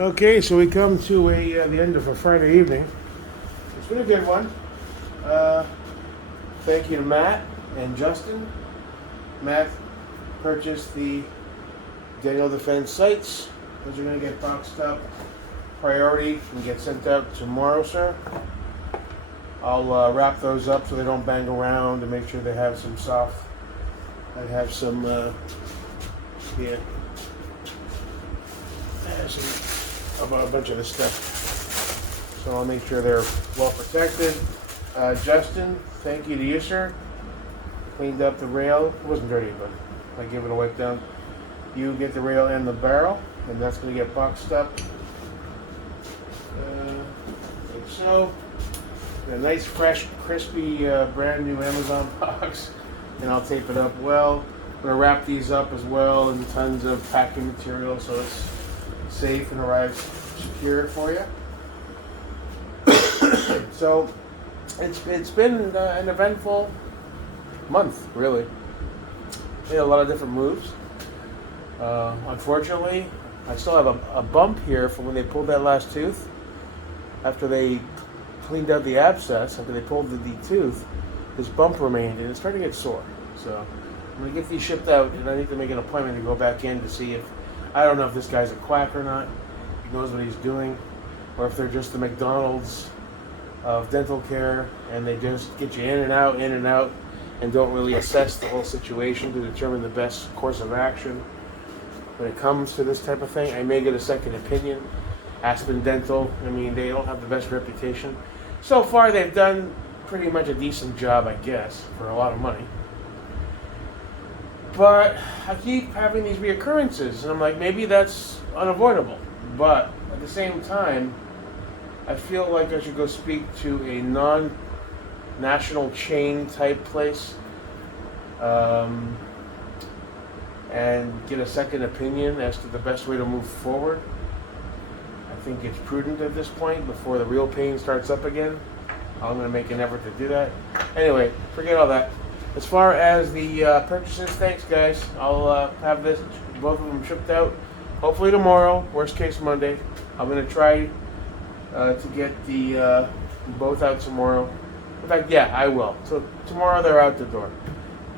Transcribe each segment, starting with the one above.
Okay, so we come to the end of a Friday evening. It's been a good one. Uh, Thank you to Matt and Justin. Matt purchased the Daniel Defense sights. Those are going to get boxed up. Priority and get sent out tomorrow, sir. I'll wrap those up so they don't bang around and make sure they have some soft. I have some, yeah. I have some, about a bunch of this stuff. So I'll make sure they're well protected. Justin, thank you to you, sir. Cleaned up the rail. It wasn't dirty, but I gave it a wipe down. You get the rail and the barrel, and that's going to get boxed up. Like so. A nice, fresh, crispy, brand new Amazon box, and I'll tape it up well. I'm going to wrap these up as well in tons of packing material so it's safe and arrives secure for you. So it's been an eventful month, really. Made a lot of different moves. Unfortunately, I still have a bump here from when they pulled that last tooth. After they cleaned out the abscess, after they pulled the tooth, this bump remained and it's starting to get sore. So I'm going to get these shipped out, and I need to make an appointment to go back in to see if, I don't know if this guy's a quack or not, he knows what he's doing, or if they're just the McDonald's of dental care and they just get you in and out, and don't really assess the whole situation to determine the best course of action. When it comes to this type of thing, I may get a second opinion. Aspen Dental, I mean, they don't have the best reputation. So far, they've done pretty much a decent job, I guess, for a lot of money. But I keep having these reoccurrences, and I'm like, maybe that's unavoidable. But at the same time, I feel like I should go speak to a non-national chain type place and get a second opinion as to the best way to move forward. I think it's prudent at this point before the real pain starts up again. I'm going to make an effort to do that. Anyway, forget all that. As far as the purchases, thanks guys. I'll have both of them shipped out hopefully tomorrow, worst case Monday. I'm going to try to get the both out tomorrow. In fact, yeah, I will. So tomorrow they're out the door.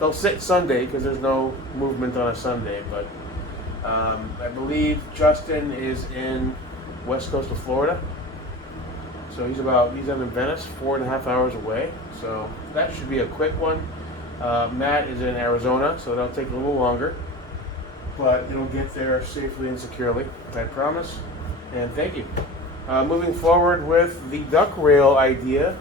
They'll sit Sunday because there's no movement on a Sunday, but I believe Justin is in west coast of Florida, so he's in Venice, 4.5 hours away, so that should be a quick one. Matt is in Arizona, so that'll take a little longer, but it'll get there safely and securely, I promise. And thank you. Moving forward with the duck rail idea,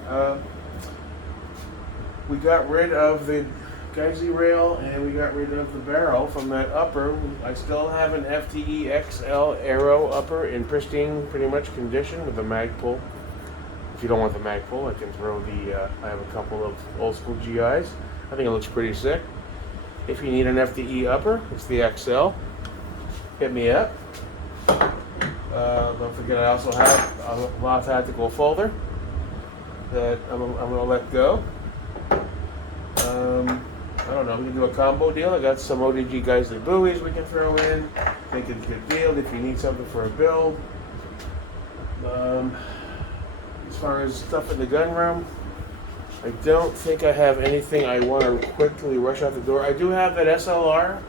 we got rid of the Geisy rail and we got rid of the barrel from that upper. I still have an FTE XL Aero upper in pristine, pretty much condition with the mag pull. If you don't want the mag pull, I can throw I have a couple of old school GIs. I think it looks pretty sick. If you need an FTE upper, it's the XL. Hit me up. Don't forget I also have a La Tactical folder that I'm going to let go. I don't know, we can do a combo deal. I got some ODG Geissele buoys we can throw in. Make it a good deal if you need something for a build. As far as stuff in the gun room, I don't think I have anything I want to quickly rush out the door. I do have that SLR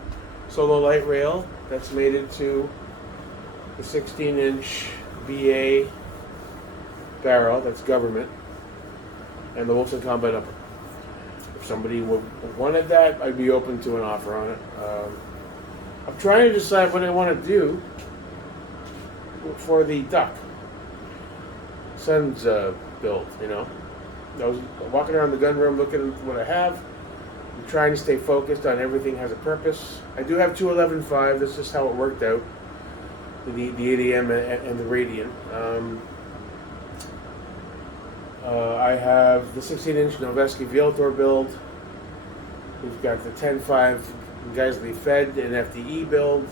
solo light rail that's mated to the 16-inch BA barrel, that's government, and the Wilson Combat upper. If somebody wanted that, I'd be open to an offer on it. I'm trying to decide what I want to do for the duck. Son's build, you know. I was walking around the gun room looking at what I have. I'm trying to stay focused on everything has a purpose. I do have two 11.5. This is how it worked out. The ADM and the Radian. I have the 16-inch Noveske Vieltor build. We've got the 10.5 Geissele Fed and FDE build.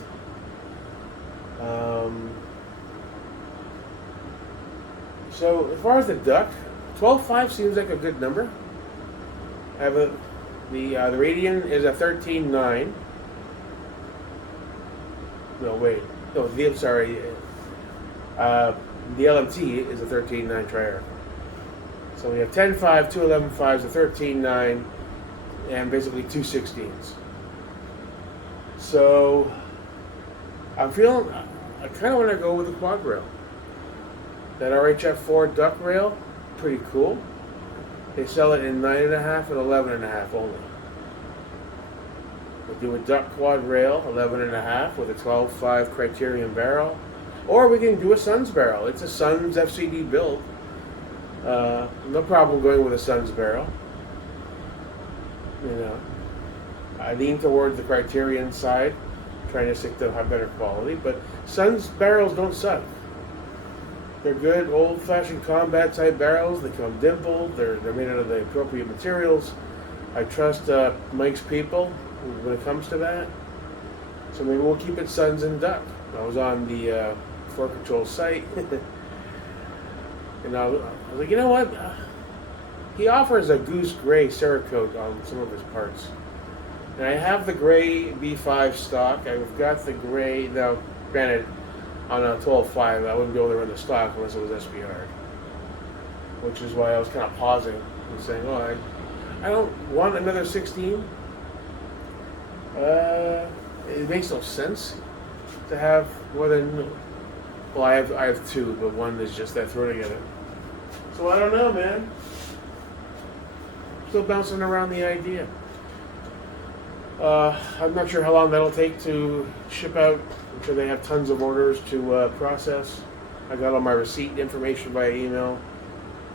So as far as the duck, 12.5 seems like a good number. I have the Radian is a 13.9. No, wait. No, sorry. The LMT is a 13.9 tri-air. So we have 10.5, two 11.5s, a 13.9, and basically two 16s. So I'm feeling, I kind of want to go with the quad rail. That RHF4 duck rail, pretty cool. They sell it in 9.5 and 11.5 only. We do a duck quad rail, 11.5 with a 12.5 Criterion barrel. Or we can do a Suns barrel. It's a Suns FCD build. No problem going with a Suns barrel. You know, I lean towards the Criterion side, trying to stick to have better quality. But Suns barrels don't suck. They're good, old-fashioned combat type barrels. They come dimpled. They're made out of the appropriate materials. I trust Mike's people when it comes to that. So maybe we'll keep it Suns and Duck. I was on the Floor Control site, and I was like, you know what? He offers a goose gray Cerakote on some of his parts. And I have the gray B5 stock. I've got the gray, now granted, on a 12.5, I wouldn't be able to run the stock unless it was SPR. Which is why I was kind of pausing and saying, oh, I don't want another 16. It makes no sense to have more than, well, I have two, but one is just that throw together. So I don't know, man. Still bouncing around the idea. I'm not sure how long that'll take to ship out. I'm sure they have tons of orders to process. I got all my receipt information via email.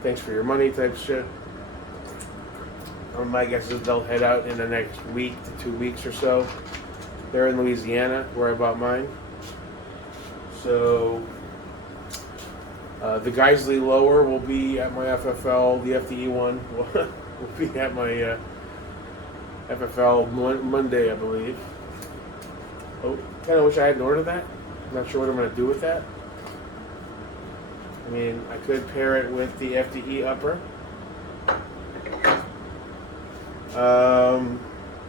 Thanks for your money type shit. My guess is they'll head out in the next week to 2 weeks or so. They're in Louisiana, where I bought mine. So the Geisley lower will be at my FFL. The FDE one will be at my FFL Monday, I believe. Oh, kind of wish I hadn't ordered that. I'm not sure what I'm going to do with that. I mean, I could pair it with the FDE upper.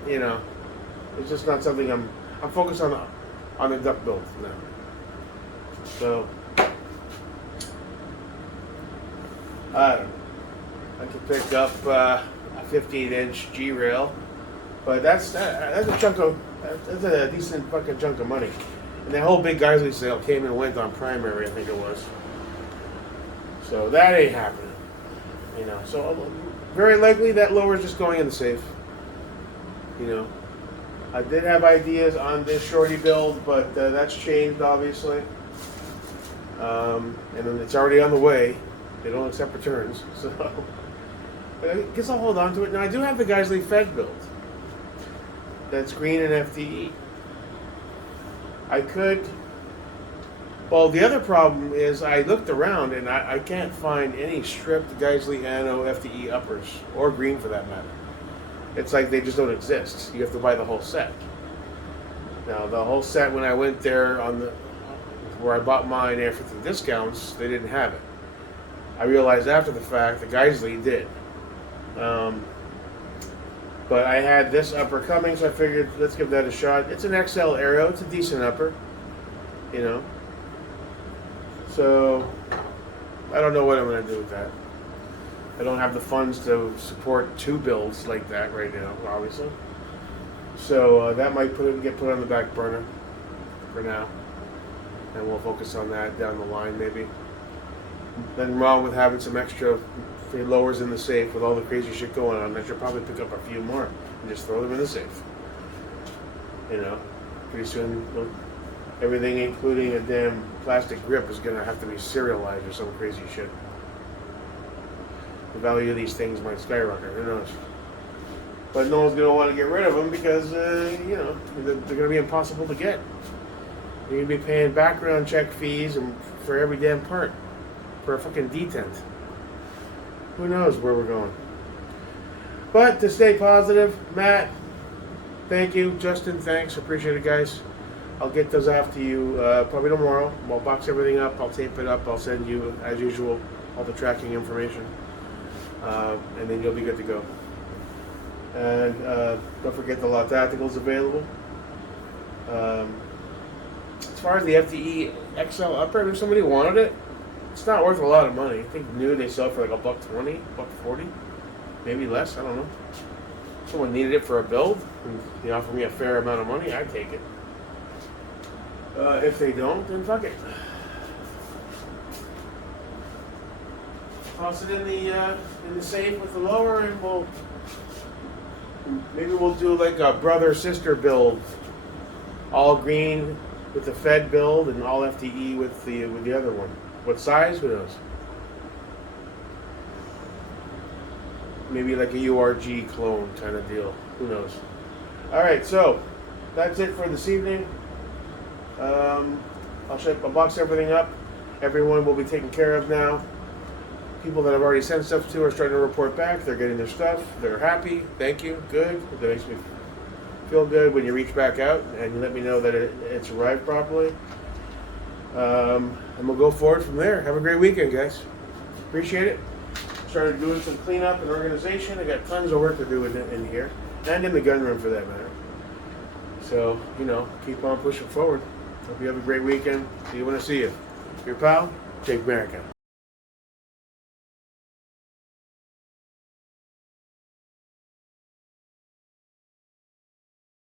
You know, it's just not something I'm focused on the duck build now. So I don't know. I could pick up a 15-inch G rail, but that's a chunk of that's a decent fucking chunk of money. And that whole big Geisley sale came and went on primary, I think it was. So that ain't happening. You know, so very likely that lower is just going in the safe. You know, I did have ideas on this shorty build, but that's changed obviously. And then it's already on the way. They don't accept returns, so I guess I'll hold on to it. Now I do have the Geisley Fed build. That's green and FDE. I could. Well, the other problem is I looked around and I can't find any stripped Geisley Anno FDE uppers, or green for that matter. It's like they just don't exist. You have to buy the whole set. Now, the whole set, when I went there where I bought mine after the discounts, they didn't have it. I realized after the fact that Geisley did. But I had this upper coming, so I figured let's give that a shot. It's an XL Aero. It's a decent upper, you know. So I don't know what I'm going to do with that. I don't have the funds to support two builds like that right now, obviously. So that might get put on the back burner for now, and we'll focus on that down the line maybe. Nothing wrong with having some extra lowers in the safe with all the crazy shit going on. I should probably pick up a few more and just throw them in the safe. You know, pretty soon everything, including a damn plastic grip, is going to have to be serialized or some crazy shit. The value of these things might skyrocket. Who knows? But no one's going to want to get rid of them because, you know, they're going to be impossible to get. You're going to be paying background check fees for every damn part for a fucking detent. Who knows where we're going? But to stay positive, Matt, thank you. Justin, thanks. Appreciate it, guys. I'll get those out to you probably tomorrow. I'll box everything up. I'll tape it up. I'll send you, as usual, all the tracking information. And then you'll be good to go. And don't forget the Law Tactical's available. As far as the FDE XL upright. If somebody wanted it, it's not worth a lot of money. I think new they sell for like $1.20, $1.40, maybe less. I don't know. If someone needed it for a build, and they offer me a fair amount of money, I'd take it. If they don't, then fuck it. Toss it in the safe with the lower, and we'll do like a brother sister build, all green with the Fed build and all FTE with the other one. What size? Who knows? Maybe like a URG clone kind of deal. Who knows? All right, so that's it for this evening. I'll box everything up. Everyone will be taken care of now. People that I've already sent stuff to are starting to report back. They're getting their stuff. They're happy. Thank you. Good. That makes me feel good when you reach back out and you let me know that it's arrived properly. And we'll go forward from there. Have a great weekend, guys. Appreciate it. Started doing some cleanup and organization. I got tons of work to do in here and in the gun room for that matter. So, keep on pushing forward. Hope you have a great weekend. See you when I see you. Your pal, Jake America.